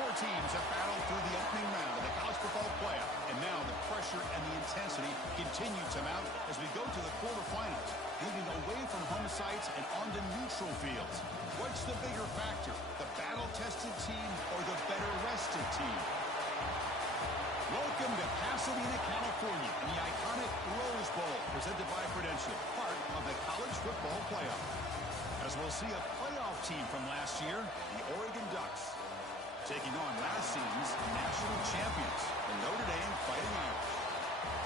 Four teams have battled through the opening round of the college football playoff, and now the pressure and the intensity continue to mount as we go to the quarterfinals, moving away from home sites and onto neutral fields. What's the bigger factor, the battle-tested team or the better-rested team? Welcome to Pasadena, California, in the iconic Rose Bowl, presented by Prudential, part of the college football playoff. As we'll see a playoff team from last year, the Oregon Ducks, taking on last season's national champions, the Notre Dame Fighting Irish.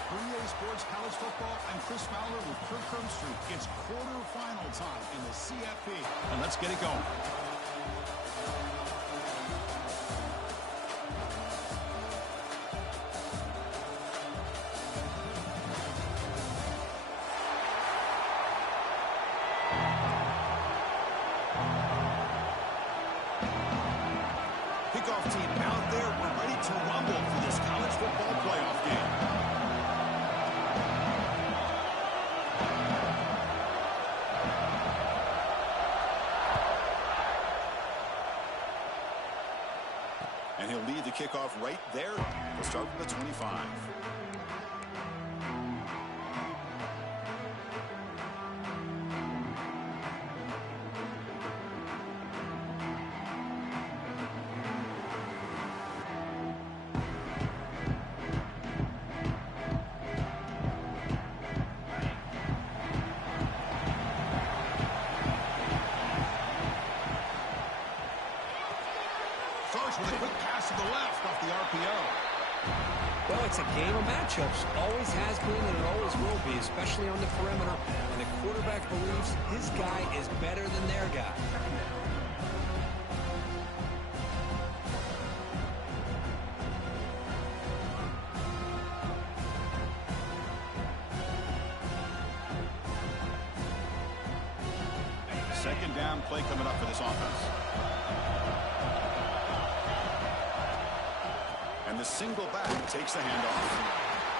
For EA Sports College Football, I'm Chris Fowler with Kirk Kermstreet. It's quarterfinal time in the CFP, and let's get it going. Kickoff team out there. We're ready to rumble for this college football playoff game. And he'll lead the kickoff right there. We'll start from the 25. Starts with a quick pass to the left off the RPO. Well, it's a game of matchups. Always has been and it always will be, especially on the perimeter. And the quarterback believes his guy is better than their guy. Second down play coming up for this offense. And the single back takes the handoff.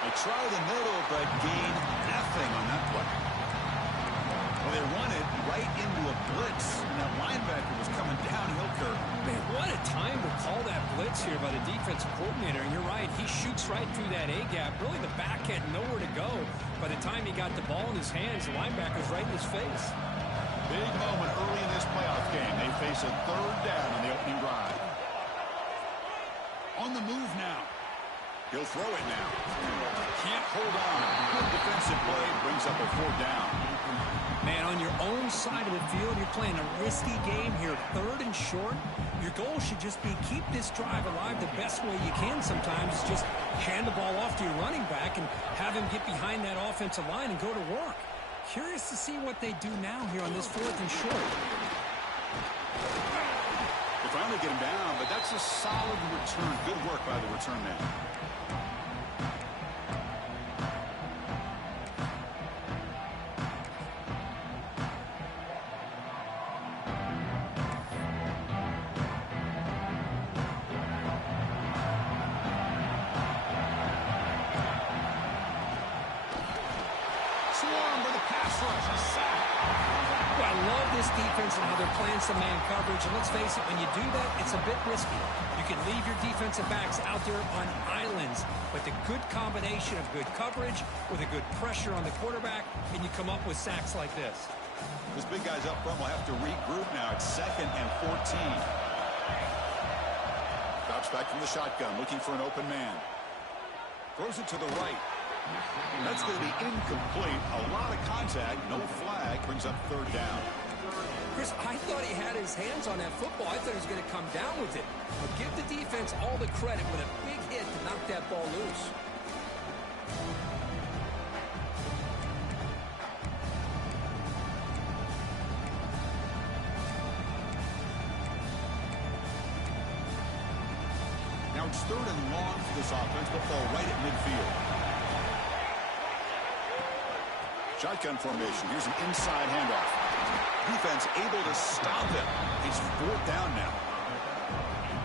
They try the middle, but gain nothing on that play. Well, they run it right into a blitz, and that linebacker was coming downhill curve. Man, what a time to call that blitz here by the defensive coordinator. And you're right, he shoots right through that A-gap. Really, the back had nowhere to go. By the time he got the ball in his hands, the linebacker's right in his face. Big moment early in this playoff game. They face a third down on the opening drive. On the move now. He'll throw it now. Can't hold on. Good defensive play brings up a fourth down. Man, on your own side of the field, you're playing a risky game here. Third and short. Your goal should just be keep this drive alive the best way you can sometimes. Is just hand the ball off to your running back and have him get behind that offensive line and go to work. Curious to see what they do now here on this fourth and short. They're trying to get him down, but that's a solid return. Good work by the return man. Defense and how they're playing some man coverage. And let's face it, when you do that, it's a bit risky. You can leave your defensive backs out there on islands, but the good combination of good coverage with a good pressure on the quarterback, and you come up with sacks like this. Those big guys up front will have to regroup now. It's 2nd and 14. Drops back from the shotgun, looking for an open man. Throws it to the right. That's going to be incomplete. A lot of contact, no flag, brings up third down. Chris, I thought he had his hands on that football. I thought he was going to come down with it. But give the defense all the credit with a big hit to knock that ball loose. Now it's 3rd and long for this offense, but ball right at midfield. Shotgun formation. Here's an inside handoff. Defense able to stop him. It's 4th down now.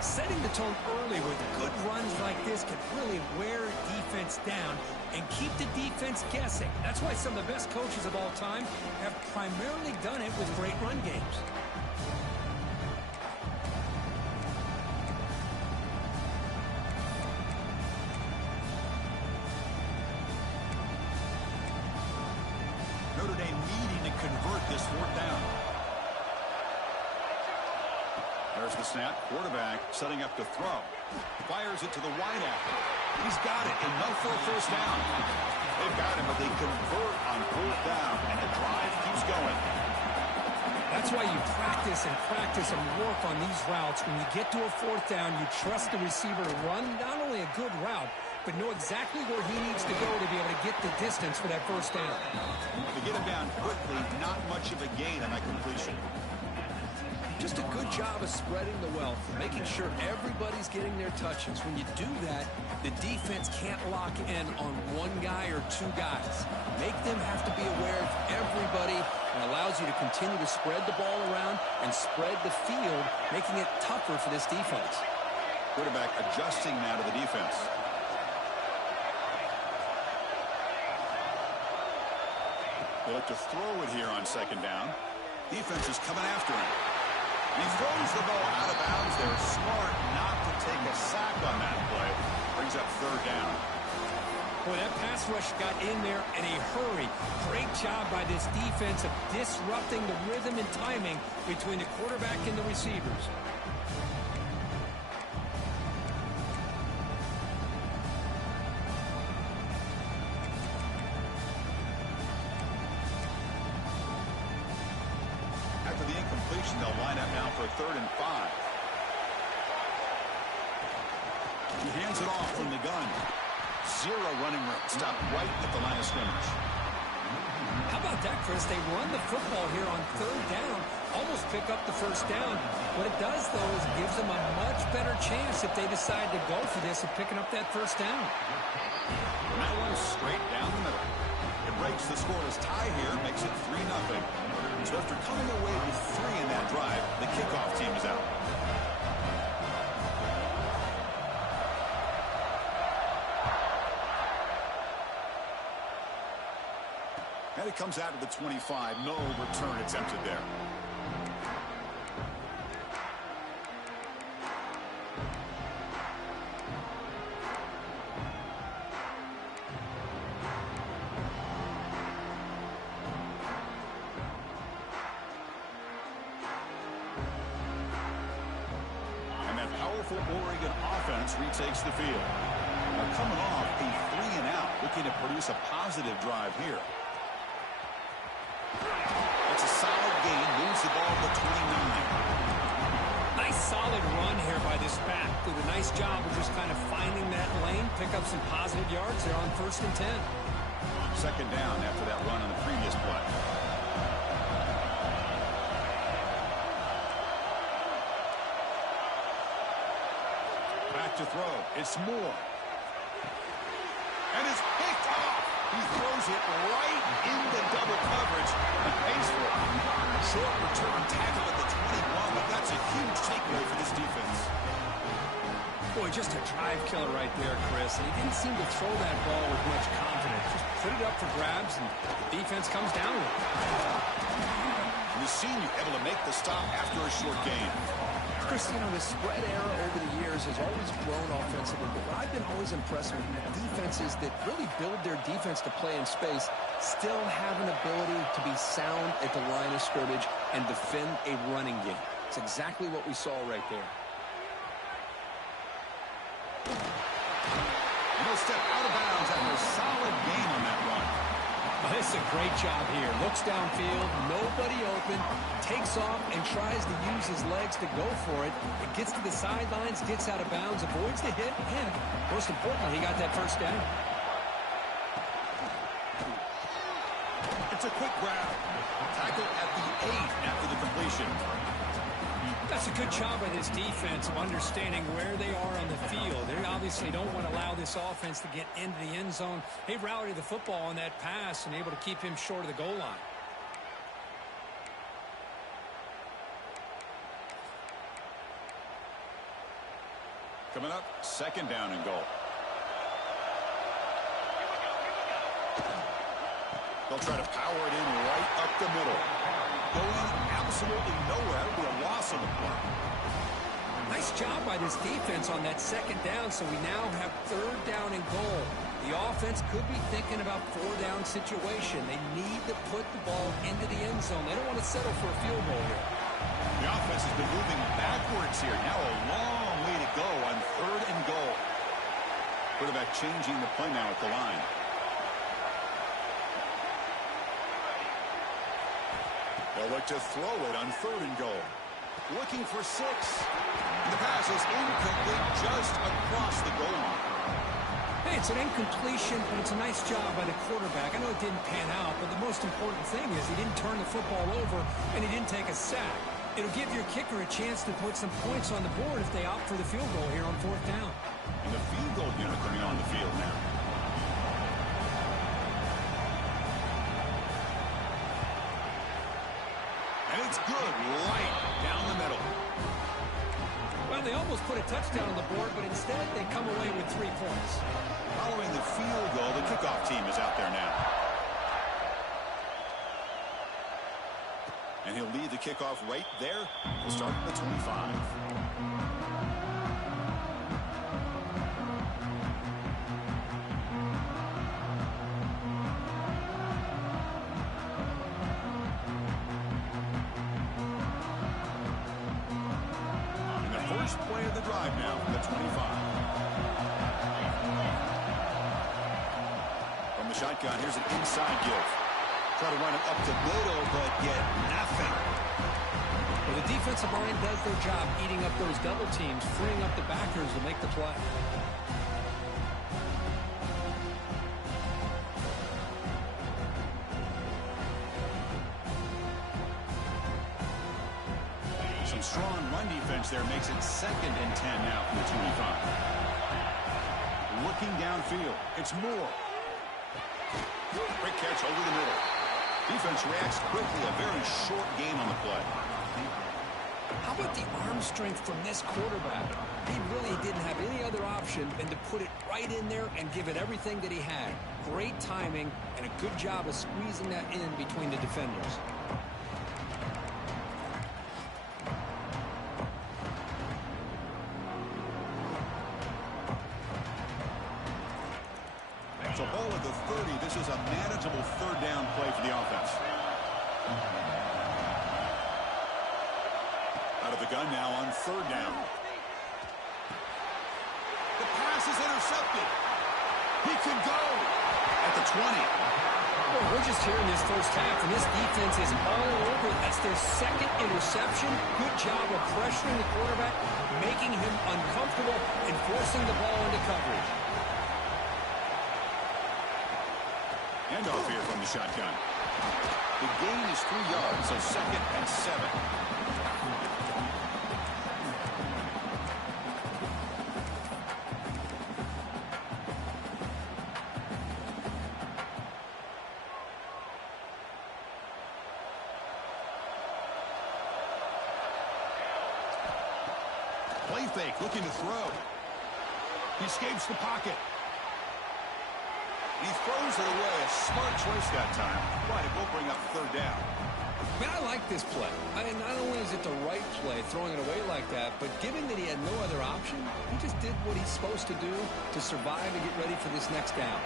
Setting the tone early with good runs like this can really wear defense down and keep the defense guessing. That's why some of the best coaches of all time have primarily done it with great run games. There's the snap. Quarterback setting up to throw. Fires it to the wideout. He's got it. Enough for a first down. They've got him, but they convert on fourth down, and the drive keeps going. That's why you practice and work on these routes. When you get to a fourth down, you trust the receiver to run not only a good route, but know exactly where he needs to go to be able to get the distance for that first down. To get him down quickly, not much of a gain on that completion. Just a good job of spreading the wealth, making sure everybody's getting their touches. When you do that, the defense can't lock in on one guy or two guys. Make them have to be aware of everybody, and allows you to continue to spread the ball around and spread the field, making it tougher for this defense. Quarterback adjusting now to the defense. They look to throw it here on second down. Defense is coming after him. And he throws the ball out of bounds. They're smart not to take a sack on that play. Brings up third down. Boy, that pass rush got in there in a hurry. Great job by this defense of disrupting the rhythm and timing between the quarterback and the receivers. After the incompletion, they'll line up now for a 3rd and 5. He hands it off from the gun. Zero running room. Stop right at the line of scrimmage. How about that, Chris? They run the football here on 3rd down, almost pick up the first down. What it does, though, is it gives them a much better chance if they decide to go for this of picking up that first down. And that one straight down the middle. It breaks the scoreless tie here, makes it 3-0. So after coming away with 3 in that drive, the kickoff team is out. And it comes out to the 25. No return attempted there. And that powerful Oregon offense retakes the field. Now coming off a 3-and-out, looking to produce a positive drive here. It's a solid gain, moves the ball to 29. Nice solid run here by this back. Did a nice job of just kind of finding that lane, pick up some positive yards there on 1st and 10. Second down after that run on the previous play. Back to throw. It's Moore. And it's picked off. He throws it right into double coverage and pays for it. Short return tackle at the 21, but that's a huge takeaway for this defense. Boy, just a drive killer right there, Chris. And he didn't seem to throw that ball with much confidence. Just put it up for grabs, and the defense comes down with it. And the senior able to make the stop after a short gain. Chris, you know, the spread era over the years has always grown offensively, but what I've been always impressed with defenses that really build their defense to play in space still have an ability to be sound at the line of scrimmage and defend a running game. It's exactly what we saw right there. No step out of bounds after a solid gain on that run. Oh, this is a great job here. Looks downfield, nobody open, takes off and tries to use his legs to go for it. It gets to the sidelines, gets out of bounds, avoids the hit, and most importantly, he got that first down. It's a quick grab. Tackle at the 8 after the completion. That's a good job by this defense of understanding where they are on the field. They obviously don't want to allow this offense to get into the end zone. They routed the football on that pass and able to keep him short of the goal line. Coming up, second down and goal. They'll try to power it in right up the middle. Going absolutely nowhere. It'll be a loss on the play. Nice job by this defense on that second down, so we now have 3rd down and goal. The offense could be thinking about 4-down situation. They need to put the ball into the end zone. They don't want to settle for a field goal here. The offense has been moving backwards reverse here. Now a long way to go on 3rd and goal. Quarterback changing the play now at the line. They'll look to throw it on 3rd and goal. Looking for 6. The pass is incomplete just across the goal line. Hey, it's an incompletion, but it's a nice job by the quarterback. I know it didn't pan out, but the most important thing is he didn't turn the football over and he didn't take a sack. It'll give your kicker a chance to put some points on the board if they opt for the field goal here on 4th down. And the field goal unit coming on the field now. And it's good right down the middle. Well, they almost put a touchdown on the board, but instead they come away with 3 points. Following the field goal, the kickoff team is out there now. And he'll lead the kickoff right there. He'll start at the 25. First play of the drive now from the 25. From the shotgun, here's an inside give. Try to run it up the middle, but get nothing. Well, the defensive line does their job eating up those double teams, freeing up the backers to make the play. Some strong run defense there makes it 2nd and 10 now from the 25. Looking downfield, it's Moore. Quick catch over the middle. Defense reacts quickly. A very short gain on the play. How about the arm strength from this quarterback? He really didn't have any other option than to put it right in there and give it everything that he had. Great timing and a good job of squeezing that in between the defenders. So ball at the 30. This is a manageable 3rd down play for the offense. Out of the gun now on 3rd down. The pass is intercepted. He can go at the 20. Well, we're just here in this first half, and this defense is all over. That's their 2nd interception. Good job of pressuring the quarterback, making him uncomfortable, and forcing the ball into coverage. Handoff here from the shotgun. The gain is 3 yards, so 2nd and 7. Play fake, looking to throw. He escapes the pocket. He throws it away. A smart choice that time. But it will bring up 3rd down. Man, I like this play. I mean, not only is it the right play, throwing it away like that, but given that he had no other option, he just did what he's supposed to do to survive and get ready for this next down.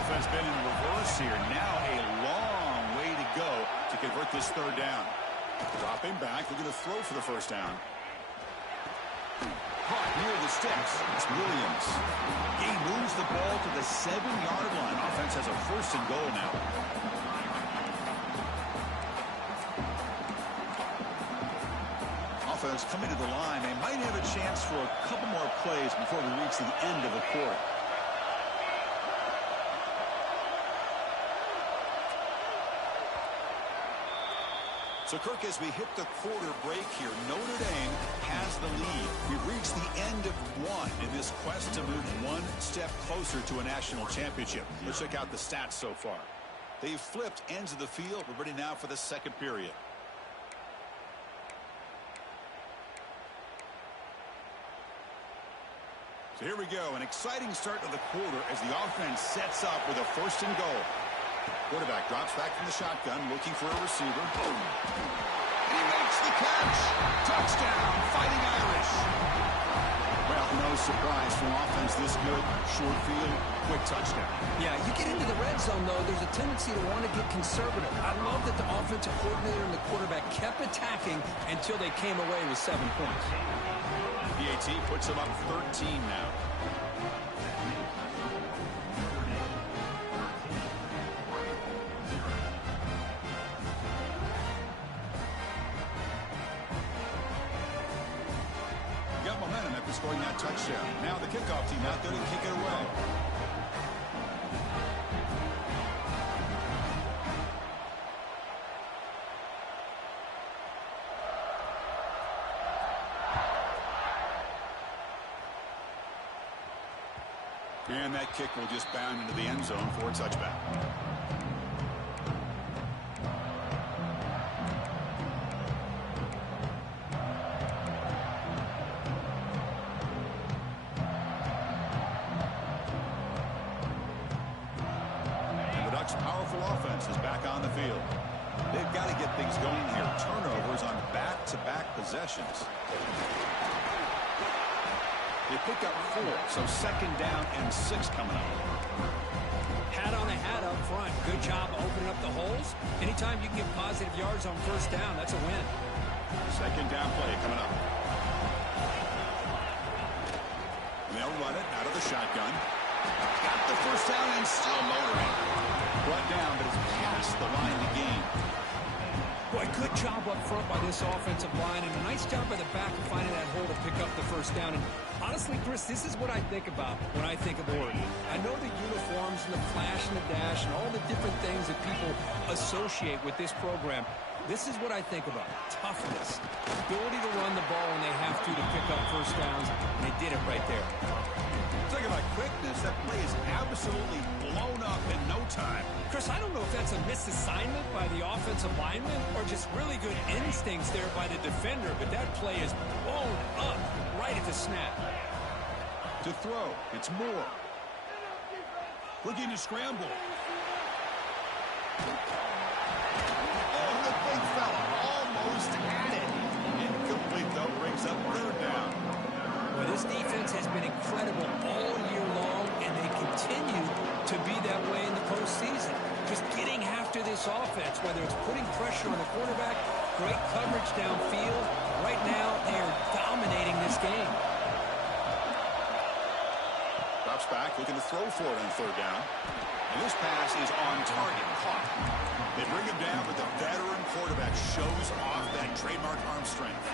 Offense been in reverse here. Now a long way to go to convert this 3rd down. Dropping back, looking to throw for the 1st down. Caught near the sticks. It's Williams. He moves the ball to the 7-yard line. Offense has a 1st and goal now. Offense coming to the line. They might have a chance for a couple more plays before we reach the end of the quarter. So, Kirk, as we hit the quarter break here, Notre Dame has the lead. We've reached the end of 1 in this quest to move 1 step closer to a national championship. Let's check out the stats so far. They've flipped ends of the field. We're ready now for the 2nd period. So here we go. An exciting start to the quarter as the offense sets up with a 1st and goal. Quarterback drops back from the shotgun, looking for a receiver. Boom. And he makes the catch. Touchdown, Fighting Irish. Well, no no surprise for an offense this good. Short field, quick touchdown. Yeah, you get into the red zone, though, there's a tendency to want to get conservative. I love that the offensive coordinator and the quarterback kept attacking until they came away with 7 points. PAT puts them up 13 now. Got momentum after scoring that touchdown. Now the kickoff team out there to kick it away. And that kick will just bound into the end zone for a touchback. And the Ducks' powerful offense is back on the field. They've got to get things going here. Turnovers on back-to-back possessions. They pick up 4, so 2nd down and 6 coming up. Hat on a hat up front. Good job opening up the holes. Anytime you can get positive yards on 1st down, that's a win. 2nd down play coming up. They'll run it out of the shotgun. Got the 1st down and still motoring. Brought down, but it's past the line to gain. Boy, good job up front by this offensive line, and a nice job by the back of finding that hole to pick up the 1st down. And honestly, Chris, this is what I think about when I think of Oregon. I know the uniforms and the flash and the dash and all the different things that people associate with this program. This is what I think about. Toughness. Ability to run the ball when they have to pick up 1st downs, and they did it right there. Talking about quickness, that play is absolutely blown up in no time. Chris, I don't know if that's a misassignment by the offensive lineman or just really good instincts there by the defender, but that play is blown up right at the snap. To throw, it's Moore. Looking to scramble. Oh, the big fella almost had it. Incomplete, though, brings up 3rd down. Well, this defense has been incredible all year long, and they continue to be that way in the postseason. Just getting after this offense, whether it's putting pressure on the quarterback, great coverage downfield. Right now, they are dominating this game. Drops back, looking to throw for it on 3rd down. And this pass is on target, caught. They bring him down, but the veteran quarterback shows off that trademark arm strength.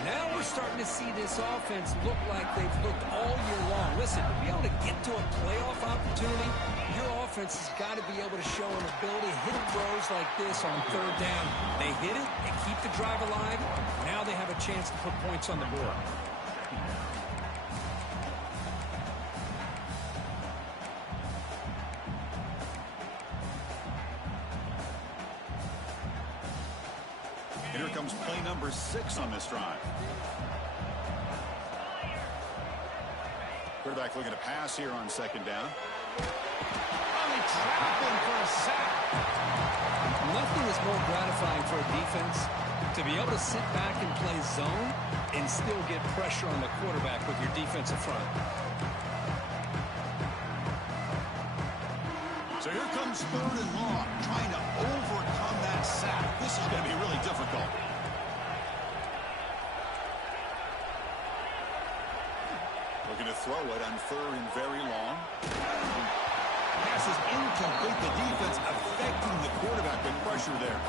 Now we're starting to see this offense look like they've looked all year long. Listen, to be able to get to a playoff opportunity, your offense has got to be able to show an ability to hit throws like this on 3rd down. They hit it, they keep the drive alive. Now they have a chance to put points on the board. Here comes play number 6 on this drive. Quarterback looking to pass here on 2nd down. Oh, they trap him for a sack. Nothing is more gratifying for a defense to be able to sit back and play zone and still get pressure on the quarterback with your defensive front. So here comes 3rd and long, trying to overcome that sack. This is going to be really difficult. Looking to throw it on 3rd and very long. Pass is incomplete. The defense affecting the quarterback with pressure there.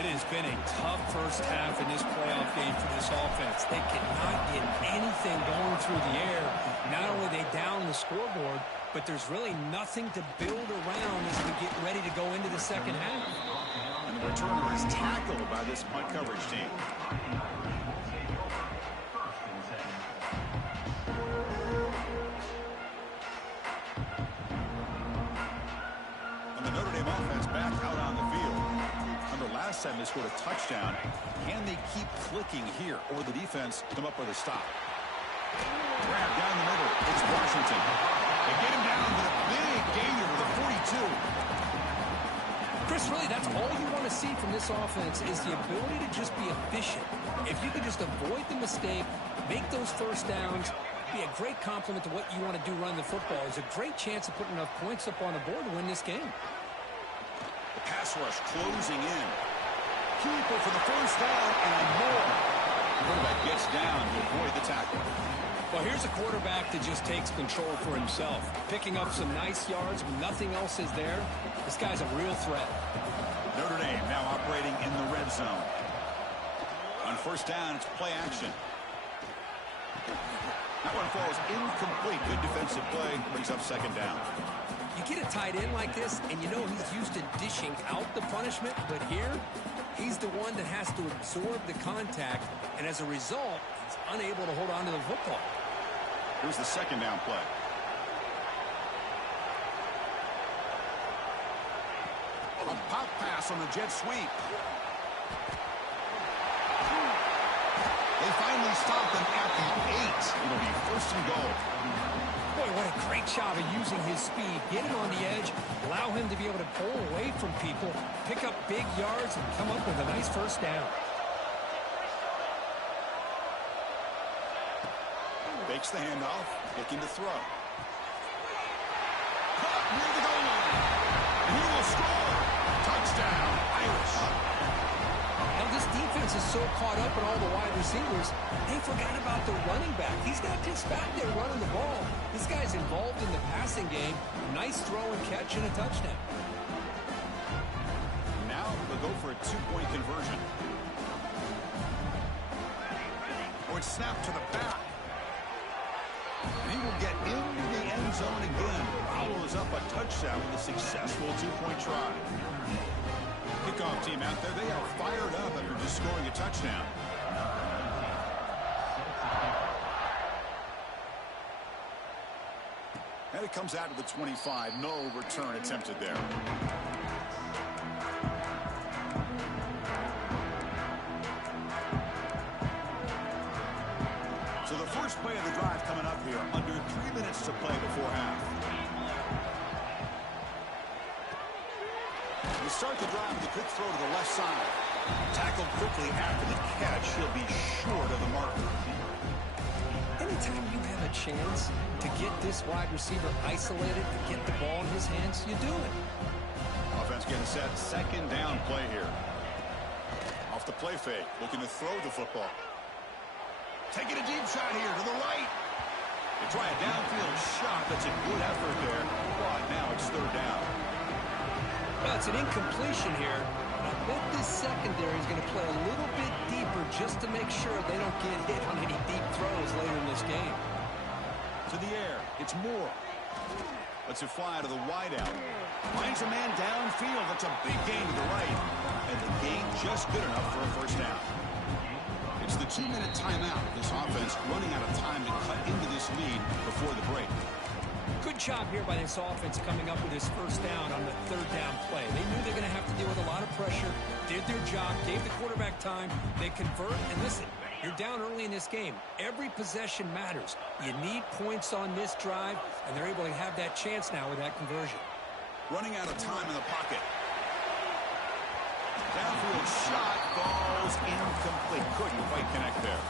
It has been a tough 1st half in this playoff game for this offense. They cannot get anything going through the air. Not only are they down the scoreboard, but there's really nothing to build around as we get ready to go into the 2nd half. And the returner is tackled by this punt coverage team. And the Notre Dame offense back out on the field. Remember, last time they scored a touchdown. Can they keep clicking here, or will the defense come up with a stop? Grab down the middle. It's Washington. They get him down with a big gainer with a 42. Chris, really, that's all you want to see from this offense is the ability to just be efficient. If you can just avoid the mistake, make those first downs, be a great compliment to what you want to do running the football. There's a great chance of putting enough points up on the board to win this game. The pass rush closing in. Keeper for the first down and more. The quarterback gets down to avoid the tackle. Well, here's a quarterback that just takes control for himself. Picking up some nice yards when nothing else is there. This guy's a real threat. Notre Dame now operating in the red zone. On first down, it's play action. That one falls incomplete. Good defensive play. Brings up second down. You get a tight end like this, and you know he's used to dishing out the punishment, but here, he's the one that has to absorb the contact, and as a result, he's unable to hold on to the football. Here's the second down play. A pop pass on the jet sweep. They finally stop them at the 8. It'll be first and goal. Boy, what a great job of using his speed. Get him on the edge, allow him to be able to pull away from people, pick up big yards, and come up with a nice first down. Fakes the handoff, looking to throw. Caught near the goal line. And he will score. Touchdown, Irish. Now, this defense is so caught up in all the wide receivers, they forgot about the running back. He's not just back there running the ball. This guy's involved in the passing game. Nice throw and catch and a touchdown. Now they'll go for a two-point conversion. Or it's snapped to the back. And he will get into the end zone again. Follows up a touchdown with a successful two-point try. Kickoff team out there, they are fired up after just scoring a touchdown. And it comes out to the 25. No return attempted there. So the first play of the drive coming up here. Under 3 minutes to play before half. You start the drive with a quick throw to the left side. Tackled quickly after the catch. He'll be short of the marker. Anytime you have a chance to get this wide receiver isolated and get the ball in his hands, you do it. Offense getting set. Second down play here. Off the play fake. Looking to throw the football. Taking a deep shot here to the right. They try a downfield shot. That's a good effort there. But now it's third down. Well, it's an incompletion here. I bet this secondary is going to play a little bit deeper just to make sure they don't get hit on any deep throws later in this game. To the air. It's Moore. Lets it fly to the wideout. Finds a man downfield. That's a big gain to the right. And the gain just good enough for a first down. It's the 2-minute timeout. This offense running out of time to cut into this lead before the break. Good job here by this offense coming up with his first down on the third down play. They knew they're going to have to deal with a lot of pressure, did their job, gave the quarterback time, they convert, and listen, you're down early in this game. Every possession matters. You need points on this drive, and they're able to have that chance now with that conversion. Running out of time in the pocket. Downfield shot falls incomplete. Couldn't quite connect there.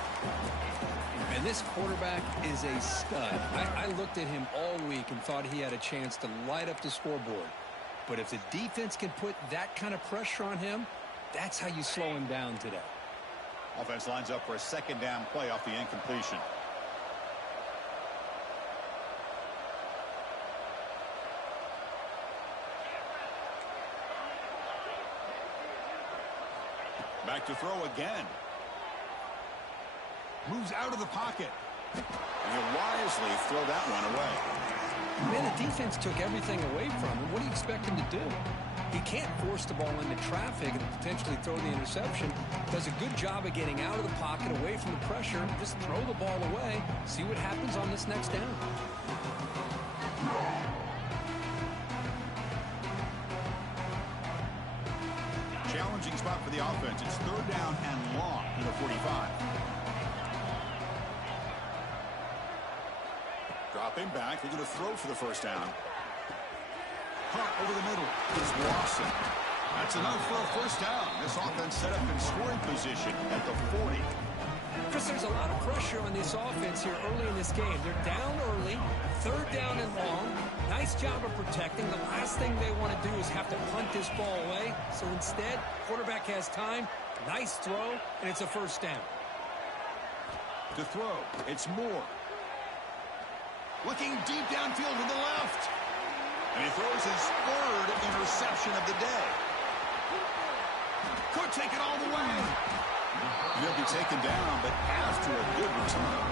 And this quarterback is a stud. I looked at him all week and thought he had a chance to light up the scoreboard. But if the defense can put that kind of pressure on him, that's how you slow him down today. Offense lines up for a second down play off the incompletion. Back to throw again. Moves out of the pocket. And he'll wisely throw that one away. Man, the defense took everything away from him. What do you expect him to do? He can't force the ball into traffic and potentially throw the interception. Does a good job of getting out of the pocket, away from the pressure. Just throw the ball away. See what happens on this next down. Challenging spot for the offense. It's third down and long to the 45. Dropping back. They're going to throw for the first down. Hunt over the middle. It's Lawson. That's enough for a first down. This offense set up in scoring position at the 40. Chris, there's a lot of pressure on this offense here early in this game. They're down early, third down and long. Nice job of protecting. The last thing they want to do is have to punt this ball away. So instead, quarterback has time, nice throw, and it's a first down. To throw, it's Moore. Looking deep downfield to the left. And he throws his third interception of the day. Could take it all the way. He'll be taken down, but after a good return.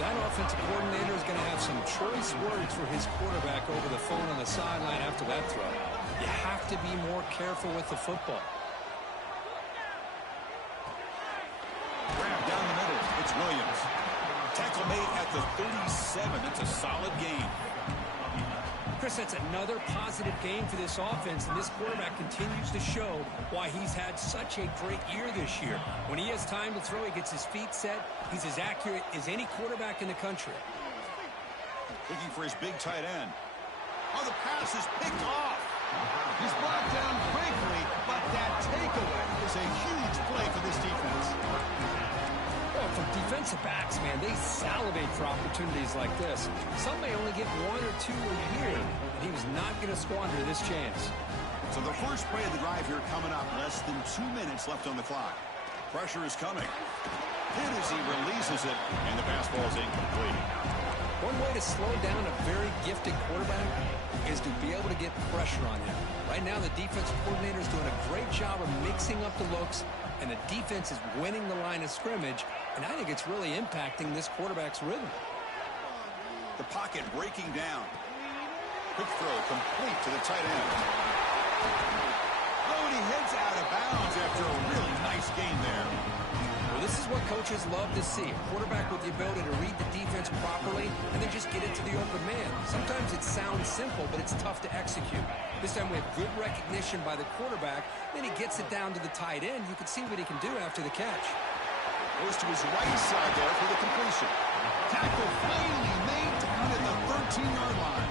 That offensive coordinator is going to have some choice words for his quarterback over the phone on the sideline after that throw. You have to be more careful with the football. Grab down the middle. It's Williams. Tackle made at the 37. That's a solid game. Chris, that's another positive game for this offense, and this quarterback continues to show why he's had such a great year this year. When he has time to throw, he gets his feet set. He's as accurate as any quarterback in the country. Looking for his big tight end. Oh, the pass is picked off. He's brought down quickly, but that takeaway is a huge play for this defense. Well, for defensive backs, man, they salivate for opportunities like this. Some may only get one or two a year, and he was not going to squander this chance. So the first play of the drive here coming up. Less than 2 minutes left on the clock. Pressure is coming. Hit as he releases it, and the pass ball is incomplete. One way to slow down a very gifted quarterback is to be able to get pressure on him. Right now, the defensive coordinator is doing a great job of mixing up the looks, and the defense is winning the line of scrimmage, and I think it's really impacting this quarterback's rhythm. The pocket breaking down. Quick throw complete to the tight end. Oh, and he heads out of bounds after a really nice game there. Well, this is what coaches love to see. A quarterback with the ability to read the defense properly and then just get it to the open man. Sometimes it sounds simple, but it's tough to execute. This time we have good recognition by the quarterback. Then he gets it down to the tight end. You can see what he can do after the catch. Goes to his right side there for the completion. Tackle finally made down at the 13-yard line.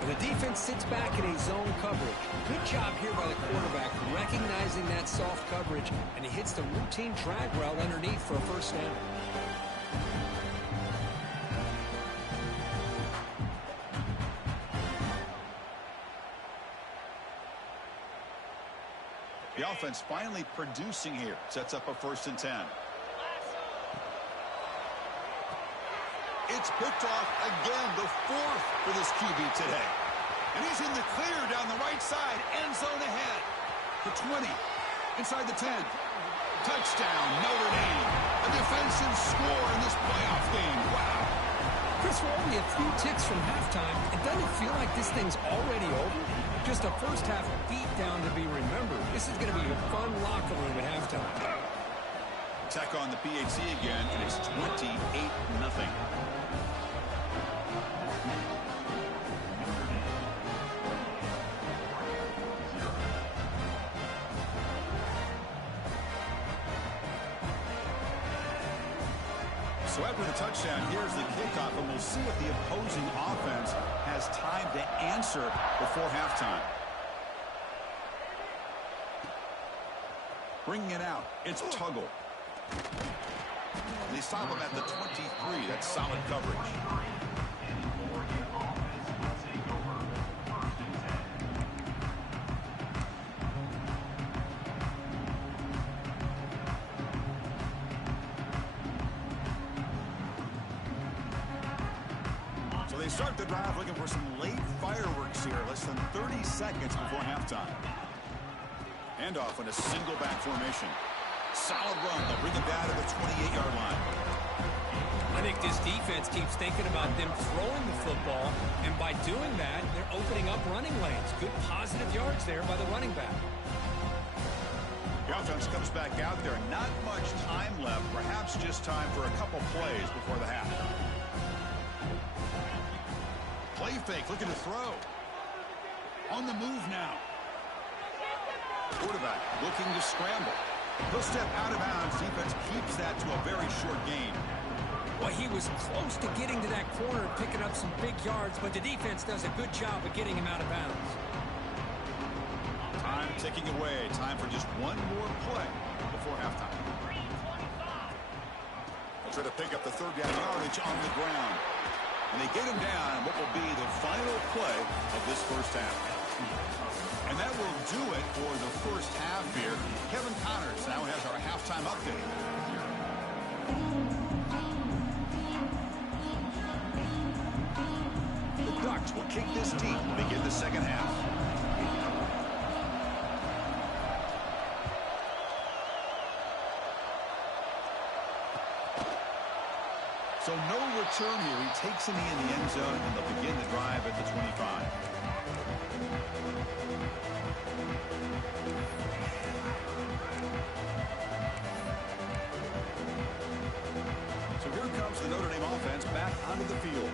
And the defense sits back in a zone coverage. Good job here by the quarterback recognizing that soft coverage, and he hits the routine drag route underneath for a first down. The offense finally producing here. Sets up a 1st and 10. It's picked off again, the 4th for this QB today. And he's in the clear down the right side. End zone ahead. The 20. Inside the 10. Touchdown, Notre Dame. A defensive score in this playoff game. Wow. Chris, we're only a few ticks from halftime. And doesn't it feel like this thing's already over? Just a first half beatdown to be remembered. This is going to be a fun locker room at halftime. Tech on the PHC again, and it's 28-0. So after the touchdown, here's the kickoff, and we'll see if the opposing offense has time to answer before halftime. Bringing it out, it's Tuggle. They stop him at the 23. That's solid coverage. So they start the drive looking for some late fireworks here. Less than 30 seconds before halftime. Handoff in a single back formation. Solid run. They'll bring it down to the 28-yard line. I think this defense keeps thinking about them throwing the football, and by doing that, they're opening up running lanes. Good positive yards there by the running back. The offense comes back out there. Not much time left. Perhaps just time for a couple plays before the half. Play fake. Looking to throw. On the move now. Quarterback looking to scramble. He'll step out of bounds. Defense keeps that to a very short gain. Well, he was close to getting to that corner and picking up some big yards, but the defense does a good job of getting him out of bounds. Time ticking away. Time for just one more play before halftime. Try to pick up the third down yardage on the ground. And they get him down on what will be the final play of this first half. And that will do it for the first half here. Kevin Connors now has our halftime update. The Ducks will kick this deep to begin the second half. So no return here. He takes in the end zone, and they'll begin the drive at the 25. So here comes the Notre Dame offense back onto the field.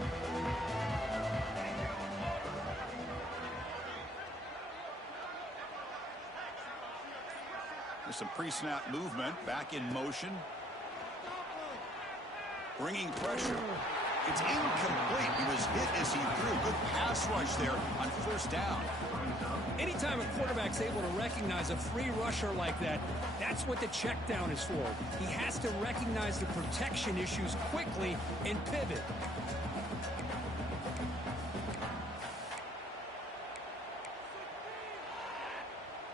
There's some pre-snap movement, back in motion. Bringing pressure. It's incomplete. He was hit as he threw. Good pass rush there on first down. Anytime a quarterback's able to recognize a free rusher like that, that's what the check down is for. He has to recognize the protection issues quickly and pivot.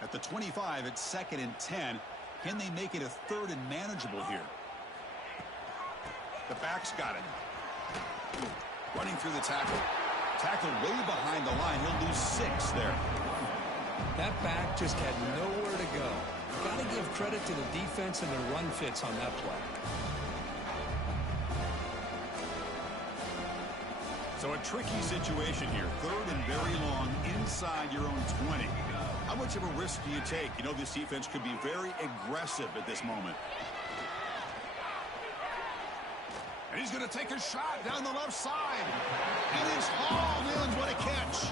At the 25, it's 2nd and 10. Can they make it a 3rd and manageable here? The back's got it. Running through the tackle. Tackle way behind the line. He'll lose 6 there. That back just had nowhere to go. Got to give credit to the defense and their run fits on that play. So a tricky situation here. 3rd and very long inside your own 20. How much of a risk do you take? You know, this defense could be very aggressive at this moment. And he's going to take a shot down the left side. And it's hauled in. What a catch.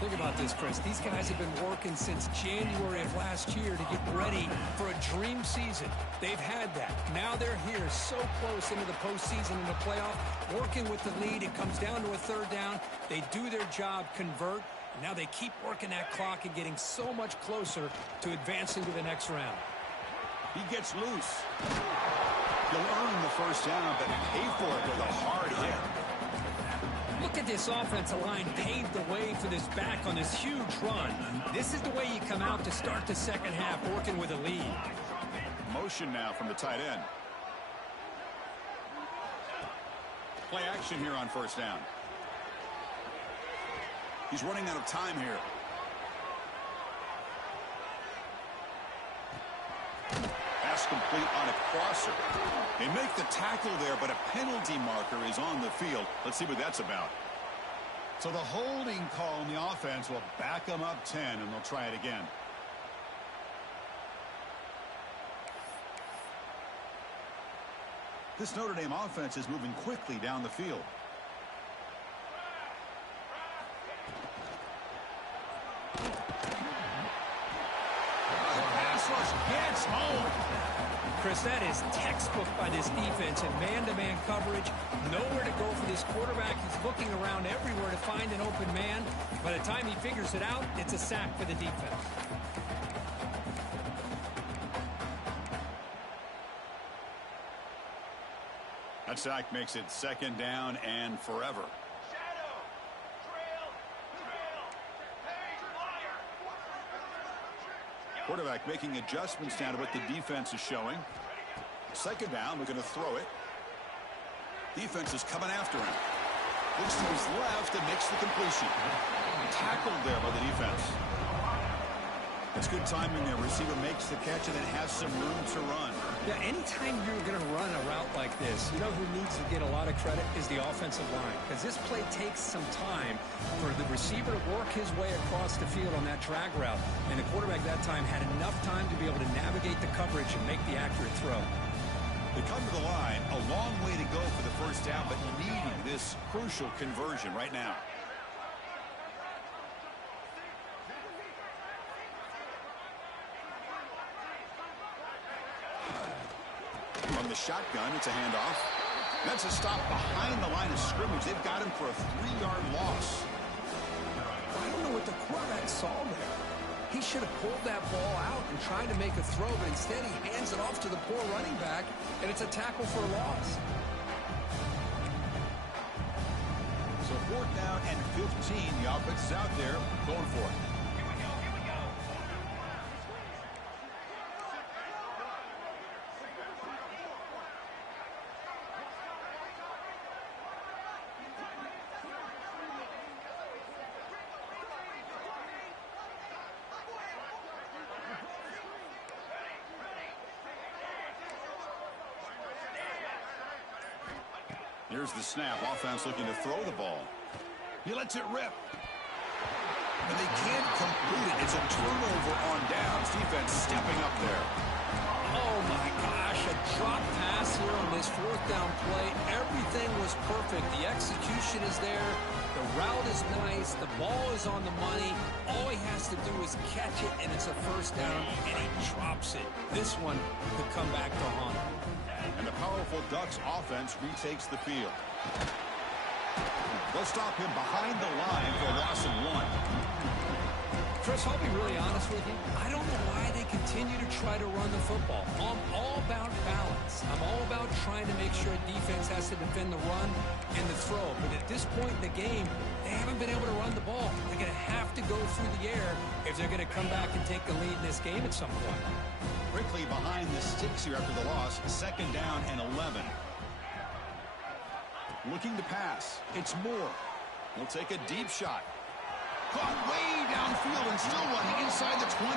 Think about this, Chris. These guys have been working since January of last year to get ready for a dream season. They've had that. Now they're here so close into the postseason and the playoff, working with the lead. It comes down to a 3rd down. They do their job, convert. And now they keep working that clock and getting so much closer to advancing to the next round. He gets loose. He'll earn the first down, but pay for it with a hard hit. Look at this offensive line paved the way for this back on this huge run. This is the way you come out to start the second half, working with a lead. Motion now from the tight end. Play action here on first down. He's running out of time here. Pass complete on a crosser. They make the tackle there, but a penalty marker is on the field. Let's see what that's about. So the holding call on the offense will back them up 10, and they'll try it again. This Notre Dame offense is moving quickly down the field. Pass rush gets home. Chris, that is textbook by this defense in man-to-man coverage. Nowhere to go for this quarterback. He's looking around everywhere to find an open man. By the time he figures it out, it's a sack for the defense. That sack makes it 2nd down and forever. Quarterback making adjustments down to what the defense is showing. 2nd down, we're going to throw it. Defense is coming after him. Looks to his left and makes the completion. Tackled there by the defense. That's good timing there. Receiver makes the catch and then has some room to run. Yeah, anytime you're going to run a route like this, you know who needs to get a lot of credit is the offensive line. Because this play takes some time for the receiver to work his way across the field on that drag route. And the quarterback that time had enough time to be able to navigate the coverage and make the accurate throw. They come to the line, a long way to go for the first down, but needing this crucial conversion right now. From the shotgun, it's a handoff. That's a stop behind the line of scrimmage. They've got him for a 3-yard loss. I don't know what the quarterback saw there. He should have pulled that ball out and tried to make a throw, but instead he hands it off to the poor running back, and it's a tackle for a loss. So 4th down and 15. The offense is out there going for it. Here's the snap. Offense looking to throw the ball. He lets it rip. And they can't complete it. It's a turnover on downs. Defense stepping up there. Oh, my gosh. A drop pass here on this 4th down play. Everything was perfect. The execution is there. The route is nice. The ball is on the money. All he has to do is catch it, and it's a 1st down, and he drops it. This one could come back to haunt him. And the powerful Ducks offense retakes the field. They'll stop him behind the line for a loss of 1. Chris, I'll be really honest with you. I don't know why they continue to try to run the football. I'm all about balance. I'm all about trying to make sure defense has to defend the run and the throw. But at this point in the game, they haven't been able to run the ball. They're going to have to go through the air if they're going to come back and take the lead in this game at some point. Quickly behind the sticks here after the loss. 2nd down and 11. Looking to pass. It's Moore. He'll take a deep shot. Caught way downfield and still running inside the 20.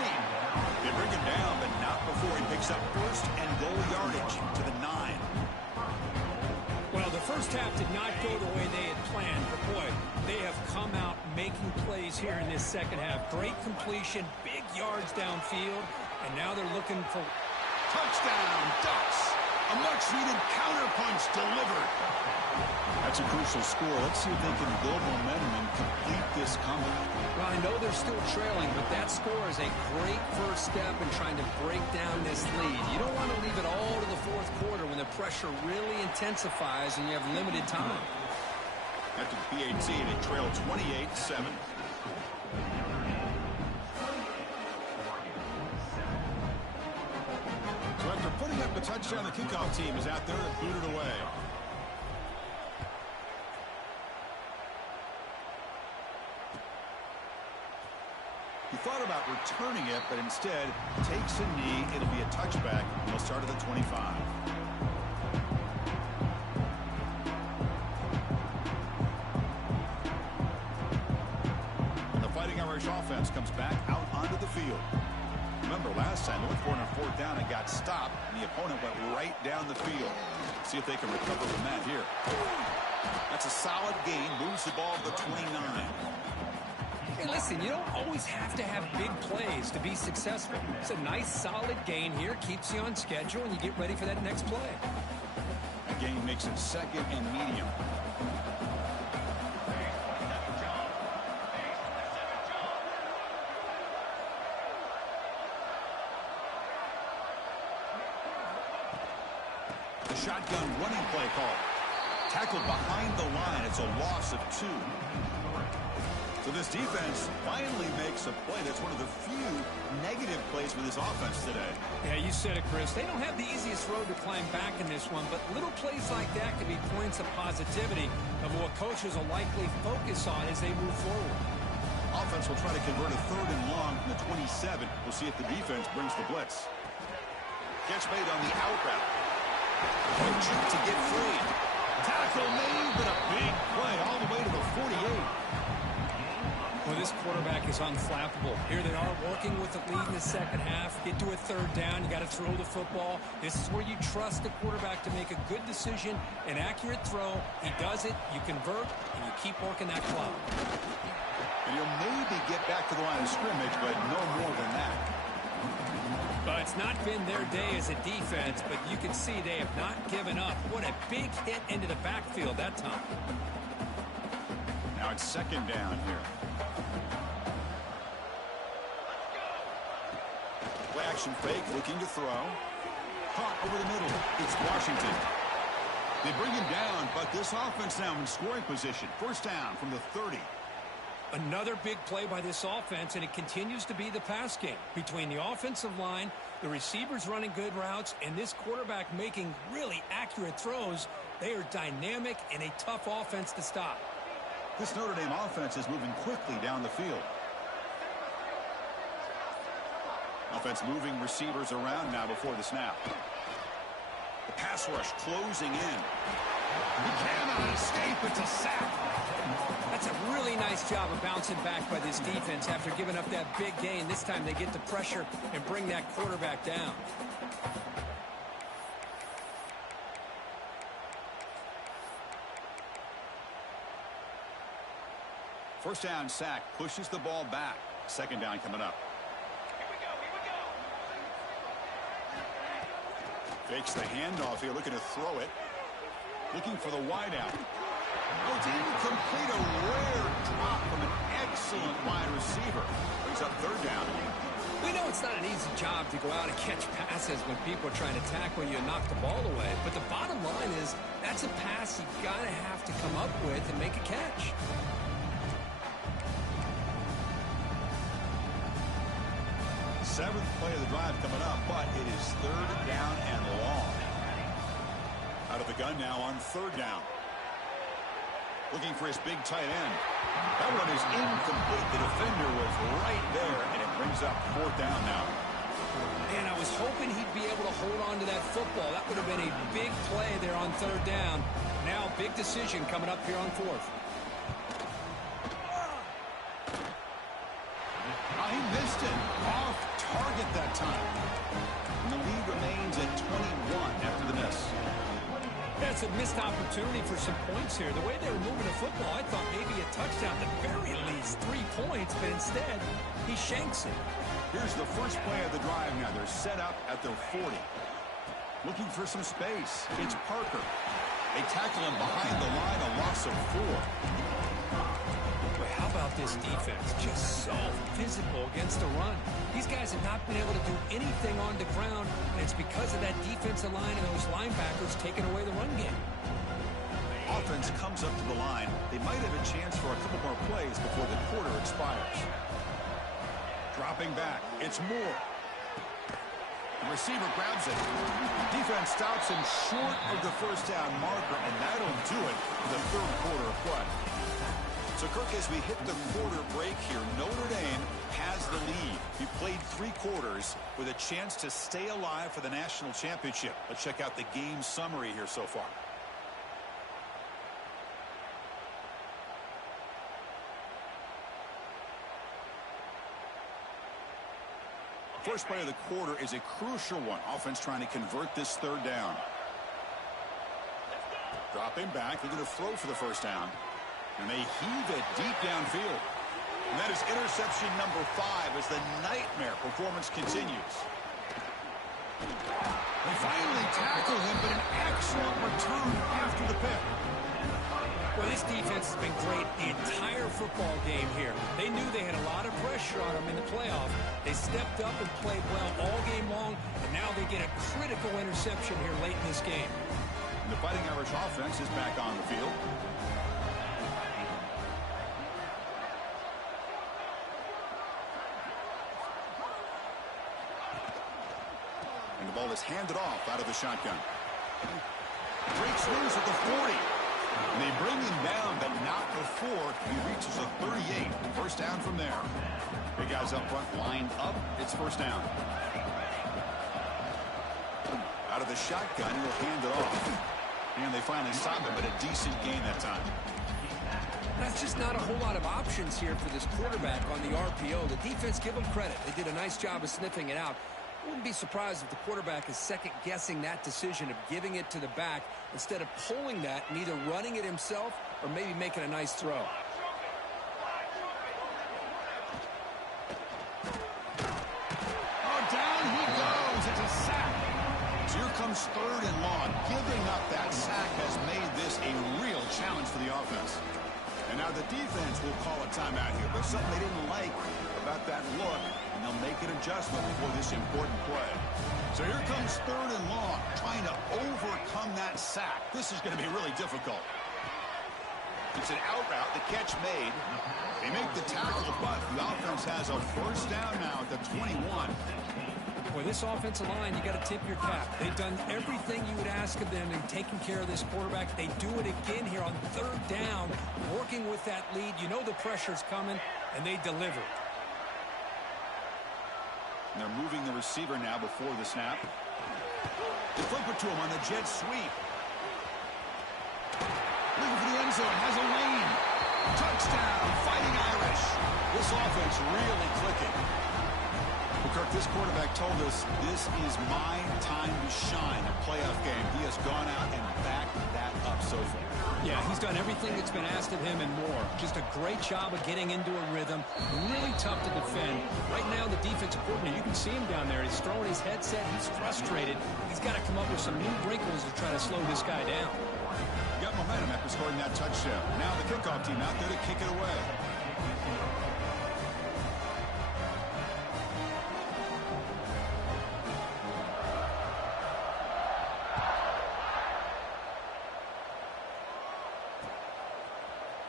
They bring him down, but not before he picks up 1st and goal yardage to the 9. Well, the first half did not go the way they had planned, but boy, they have come out making plays here in this 2nd half. Great completion, big yards downfield, and now they're looking for touchdown, Ducks. A much-needed counterpunch delivered. That's a crucial score. Let's see if they can build momentum and complete this comeback. Well, I know they're still trailing, but that score is a great first step in trying to break down this lead. You don't want to leave it all to the 4th quarter when the pressure really intensifies and you have limited time. After the PAT, they trail 28-7. So after putting up a touchdown, the kickoff team is out there to boot it away. He thought about returning it, but instead takes a knee. It'll be a touchback. He'll start at the 25. And the Fighting Irish offense comes back out onto the field. Remember, last time, they went for it on 4th down and got stopped, and the opponent went right down the field. See if they can recover from that here. That's a solid gain. Moves the ball to the 29. Hey, listen, you don't always have to have big plays to be successful. It's a nice, solid gain here. Keeps you on schedule, and you get ready for that next play. That gain makes it 2nd and medium. The shotgun running play call. Tackled behind the line. It's a loss of 2. So this defense finally makes a play. That's one of the few negative plays for this offense today. Yeah, you said it, Chris. They don't have the easiest road to climb back in this one, but little plays like that can be points of positivity of what coaches will likely focus on as they move forward. Offense will try to convert a 3rd and long from the 27. We'll see if the defense brings the blitz. Catch made on the out route. Quick trip to get free. Tackle made, but a big play all the way to the 48. Well, this quarterback is unflappable. Here they are working with the lead in the 2nd half. Get to a 3rd down. You got to throw the football. This is where you trust the quarterback to make a good decision, an accurate throw. He does it. You convert, and you keep working that clock. And you'll maybe get back to the line of scrimmage, but no more than that. But it's not been their day as a defense, but you can see they have not given up. What a big hit into the backfield that time. Now it's 2nd down here. Play action fake, looking to throw. Caught over the middle. It's Washington. They bring him down, but this offense now in scoring position. 1st down from the 30. Another big play by this offense, and it continues to be the pass game. Between the offensive line, the receivers running good routes, and this quarterback making really accurate throws, they are dynamic and a tough offense to stop. This Notre Dame offense is moving quickly down the field. Offense moving receivers around now before the snap. The pass rush closing in. He cannot escape. It's a sack. That's a really nice job of bouncing back by this defense after giving up that big gain. This time they get the pressure and bring that quarterback down. First down sack pushes the ball back. Second down coming up. Fakes the handoff here, looking to throw it. Looking for the wideout. Oh, it's incomplete. A rare drop from an excellent wide receiver. Brings up third down. We know it's not an easy job to go out and catch passes when people are trying to tackle you and knock the ball away. But the bottom line is that's a pass you got to have to come up with and make a catch. Seventh play of the drive coming up, but it is third down and long. Out of the gun now on third down. Looking for his big tight end. That one is incomplete. The defender was right there, and it brings up fourth down now. Man, I was hoping he'd be able to hold on to that football. That would have been a big play there on third down. Now, big decision coming up here on fourth. He missed it. Off target that time. And the lead remains at 21 after the miss. That's a missed opportunity for some points here. The way they were moving the football, I thought maybe a touchdown, at the very least 3 points, but instead, he shanks it. Here's the first play of the drive now. They're set up at their 40. Looking for some space. It's Parker. They tackle him behind the line, a loss of 4. How about this defense? Just so physical against the run. These guys have not been able to do anything on the ground, and it's because of that defensive line and those linebackers taking away the run game. Offense comes up to the line. They might have a chance for a couple more plays before the quarter expires. Dropping back. It's Moore. The receiver grabs it. Defense stops him short of the first down marker, and that'll do it for the third quarter of play. So, Kirk, as we hit the quarter break here, Notre Dame has the lead. We played 3 quarters with a chance to stay alive for the national championship. Let's check out the game summary here so far. First play of the quarter is a crucial one. Offense trying to convert this third down. Dropping back, looking to throw for the first down. And they heave it deep downfield. And that is interception number 5 as the nightmare performance continues. They finally tackle him, but an excellent return after the pick. Well, this defense has been great the entire football game here. They knew they had a lot of pressure on them in the playoff. They stepped up and played well all game long, and now they get a critical interception here late in this game. And the Fighting Irish offense is back on the field. And the ball is handed off out of the shotgun. Breaks loose at the 40. And they bring him down, but not before he reaches a 38. First down from there. Big guys up front lined up. It's first down. Out of the shotgun, he'll hand it off. And they finally stop him, but a decent gain that time. That's just not a whole lot of options here for this quarterback on the RPO. The defense, give them credit. They did a nice job of sniffing it out. Wouldn't be surprised if the quarterback is second-guessing that decision of giving it to the back instead of pulling that and either running it himself or maybe making a nice throw. Oh, down he goes. It's a sack. So here comes third and long. Giving up that sack has made this a real challenge for the offense. And now the defense will call a timeout here. There's something they didn't like about that look. And they'll make an adjustment before this important play. So here comes third and long, trying to overcome that sack. This is going to be really difficult. It's an out route. The catch made. They make the tackle, but the offense has a first down now at the 21. Boy, this offensive line, you got to tip your cap. They've done everything you would ask of them in taking care of this quarterback. They do it again here on third down, working with that lead. You know the pressure's coming, and they deliver. And they're moving the receiver now before the snap. They flip it to him on the jet sweep. Looking for the end zone. Has a lane. Touchdown. Fighting Irish. This offense really clicking. Well, Kirk, this quarterback told us this is my time to shine. A playoff game. He has gone out and backed that up so far. Yeah, he's done everything that's been asked of him and more. Just a great job of getting into a rhythm. Really tough to defend. Right now, the defensive coordinator, you can see him down there. He's throwing his headset. He's frustrated. He's got to come up with some new wrinkles to try to slow this guy down. Got momentum after scoring that touchdown. Now the kickoff team out there to kick it away.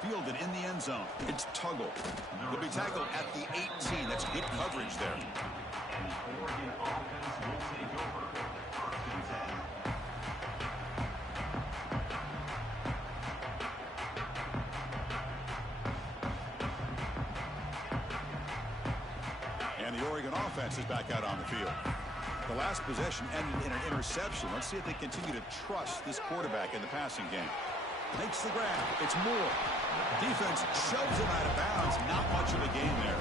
Fielded in the end zone. It's Tuggle. He'll be tackled at the 18. That's good coverage there. Oregon offense will take over. First and 10. And the Oregon offense is back out on the field. The last possession ended in an interception. Let's see if they continue to trust this quarterback in the passing game. Makes the grab. It's Moore. Defense shoves him out of bounds. Not much of a gain there.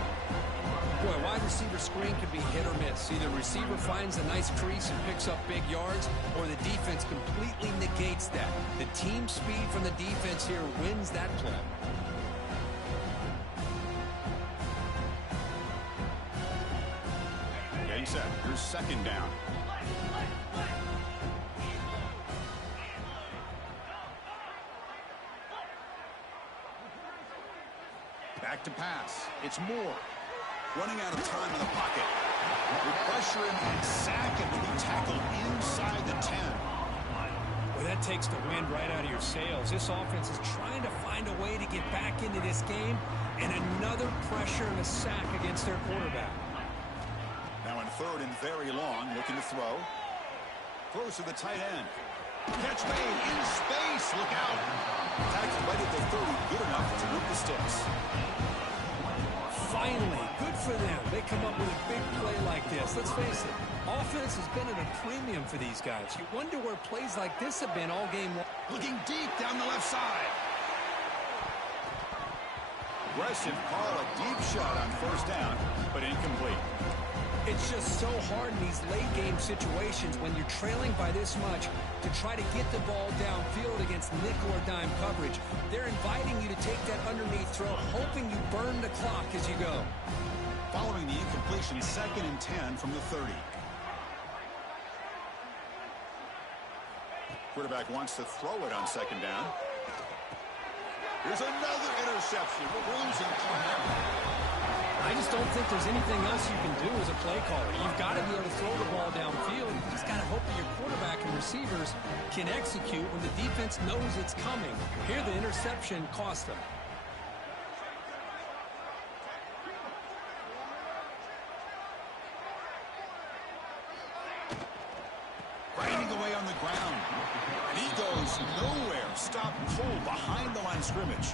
Boy, a wide receiver screen can be hit or miss. Either receiver finds a nice crease and picks up big yards, or the defense completely negates that. The team speed from the defense here wins that play. Getting set. Here's second down. Back to pass. It's Moore. Running out of time in the pocket. We pressure him and sack him to be tackled inside the 10. Well, that takes the wind right out of your sails. This offense is trying to find a way to get back into this game, and another pressure and a sack against their quarterback. Now in third and very long, looking to throw. Throws to the tight end. Catch made in space. Look out. Tackled right at the 30. Good enough to move the sticks. Finally, good for them. They come up with a big play like this. Let's face it, offense has been at a premium for these guys. You wonder where plays like this have been all game long. Looking deep down the left side. Aggressive call, a deep shot on first down, but incomplete. It's just so hard in these late-game situations when you're trailing by this much to try to get the ball downfield against nickel or dime coverage. They're inviting you to take that underneath throw, hoping you burn the clock as you go. Following the incompletion, second and 10 from the 30. Quarterback wants to throw it on second down. Here's another interception. We're losing time. I just don't think there's anything else you can do as a play caller. You've got to be able to throw the ball downfield. You just got to hope that your quarterback and receivers can execute when the defense knows it's coming. Here, the interception cost them. Grinding away on the ground. And he goes nowhere. Stop cold behind the line of scrimmage.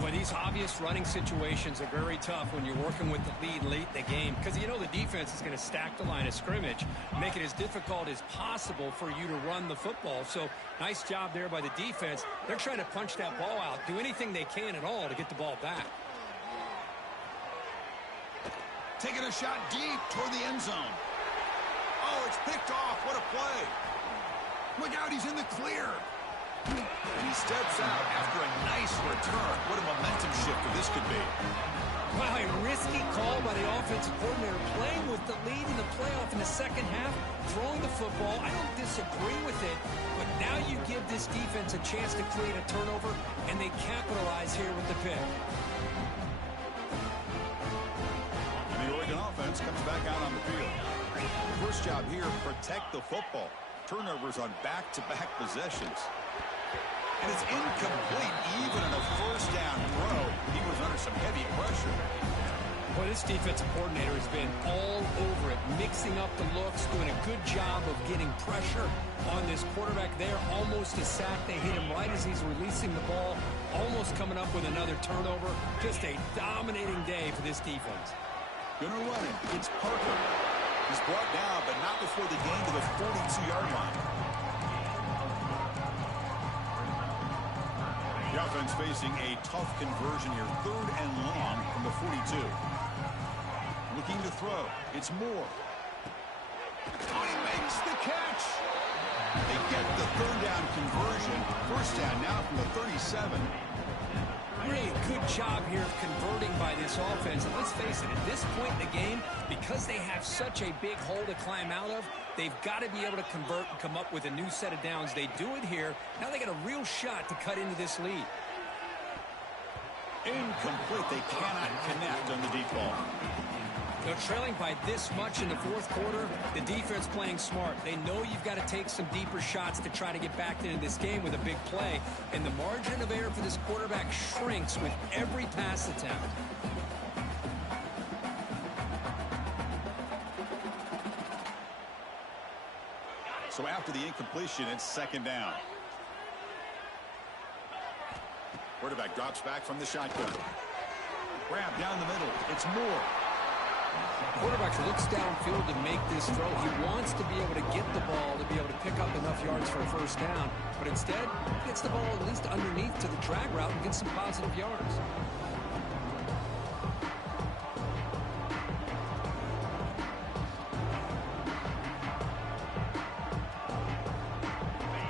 Boy, these obvious running situations are very tough when you're working with the lead late in the game, because you know the defense is going to stack the line of scrimmage, make it as difficult as possible for you to run the football. So nice job there by the defense. They're trying to punch that ball out, do anything they can at all to get the ball back. Taking a shot deep toward the end zone. Oh, it's picked off. What a play. Look out, he's in the clear. And he steps out after a nice return. What a momentum shifter this could be. Wow, a risky call by the offensive coordinator, playing with the lead in the playoff in the second half, throwing the football. I don't disagree with it, but now you give this defense a chance to create a turnover, and they capitalize here with the pick. And the Oregon offense comes back out on the field. First job here, protect the football. turnovers on back-to-back possessions. And it's incomplete even on a first down throw. He was under some heavy pressure. Well, this defensive coordinator has been all over it, mixing up the looks, doing a good job of getting pressure on this quarterback there. Almost a sack. They hit him right as he's releasing the ball, almost coming up with another turnover. Just a dominating day for this defense. Gonna run it. It's Parker. He's brought down, but not before the gain to the 42-yard line. The offense facing a tough conversion here. 3rd and long from the 42. Looking to throw. It's Moore. Oh, he makes the catch. They get the 3rd down conversion. First down now from the 37. Really good job here of converting by this offense. And let's face it, at this point in the game, because they have such a big hole to climb out of, they've got to be able to convert and come up with a new set of downs. They do it here. Now they got a real shot to cut into this lead. Incomplete. They cannot connect on the deep ball. They're trailing by this much in the 4th quarter. The defense playing smart. They know you've got to take some deeper shots to try to get back into this game with a big play. And the margin of error for this quarterback shrinks with every pass attempt. So after the incompletion, it's 2nd down. Quarterback drops back from the shotgun. Grab down the middle. It's Moore. Quarterback looks downfield to make this throw. He wants to be able to get the ball to be able to pick up enough yards for a first down, but instead gets the ball at least underneath to the drag route and gets some positive yards.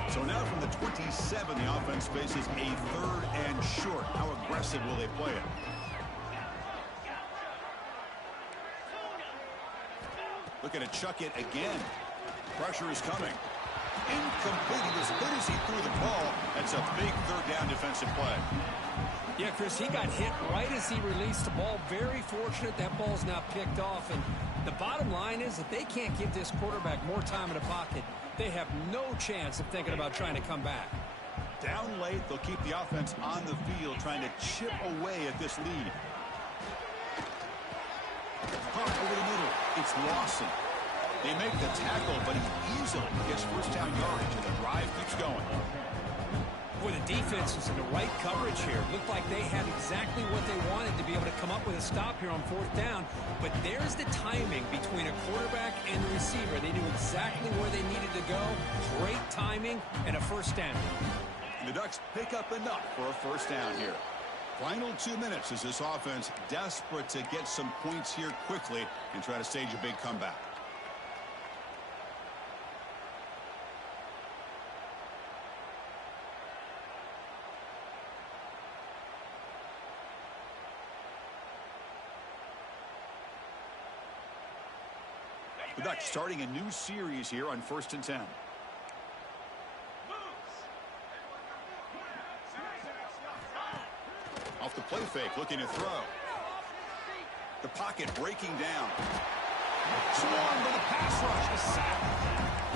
So now from the 27, the offense faces a 3rd and short. How aggressive will they play it? Looking to chuck it again. Pressure is coming. Incomplete. He was hit as he threw the ball. That's a big 3rd down defensive play. Yeah, Chris, he got hit right as he released the ball. Very fortunate that ball's now picked off. And the bottom line is that they can't give this quarterback more time in the pocket. They have no chance of thinking about trying to come back. Down late, they'll keep the offense on the field, trying to chip away at this lead. Caught over the middle. It's Lawson. They make the tackle, but he easily gets first down yardage, and the drive keeps going. Boy, the defense is in the right coverage here. Looked like they had exactly what they wanted to be able to come up with a stop here on 4th down. But there's the timing between a quarterback and the receiver. They knew exactly where they needed to go. Great timing and a first down. The Ducks pick up enough for a first down here. Final 2 minutes as this offense desperate to get some points here quickly and try to stage a big comeback. The Ducks starting a new series here on 1st and 10. Off the play fake, looking to throw. The pocket breaking down. Swarmed by the pass rush. A sack.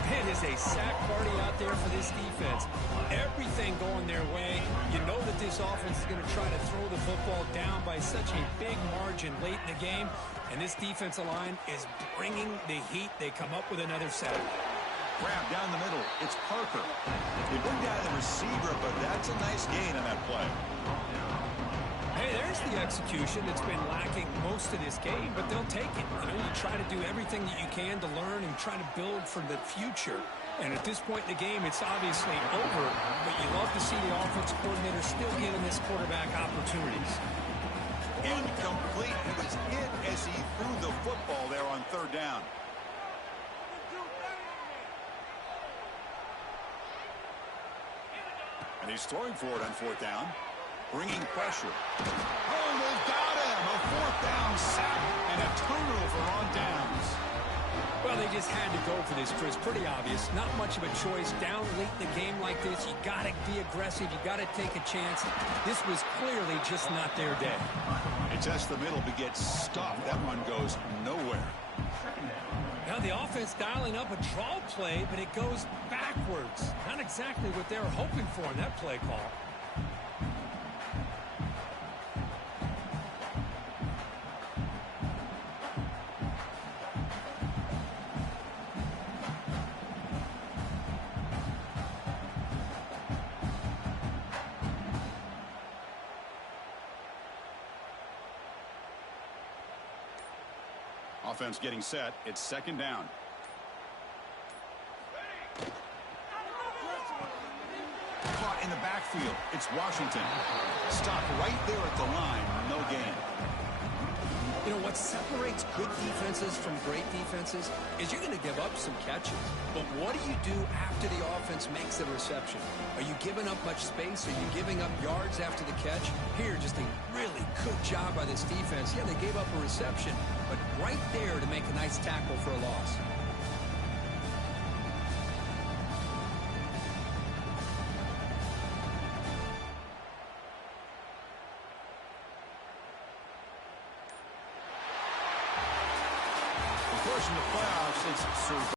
It is a sack party out there for this defense. Everything going their way. You know that this offense is going to try to throw the football down by such a big margin late in the game. And this defensive line is bringing the heat. They come up with another sack. Grab down the middle. It's Parker. They bring down the receiver, but that's a nice gain on that play. Hey, there's the execution that's been lacking most of this game, but they'll take it. You know, you try to do everything that you can to learn and try to build for the future. And at this point in the game, it's obviously over, but you love to see the offensive coordinator still giving this quarterback opportunities. Incomplete. He was hit as he threw the football there on 3rd down. And he's throwing for it on 4th down. Bringing pressure. Oh, they've got him. A 4th down sack and a turnover on downs. Well, they just had to go for this, Chris. Pretty obvious. Not much of a choice. Down late in the game like this, you got to be aggressive. You got to take a chance. This was clearly just not their day. They test the middle but get stopped. That one goes nowhere. Now Now the offense dialing up a draw play, but it goes backwards. Not exactly what they were hoping for in that play call. Offense getting set. It's second down. Caught in the backfield. It's Washington. Stopped right there at the line. No gain. You know, what separates good defenses from great defenses is you're going to give up some catches. But what do you do after the offense makes the reception? Are you giving up much space? Are you giving up yards after the catch? Here, just a really good job by this defense. Yeah, they gave up a reception, but right there to make a nice tackle for a loss. Of course, in the playoffs, it's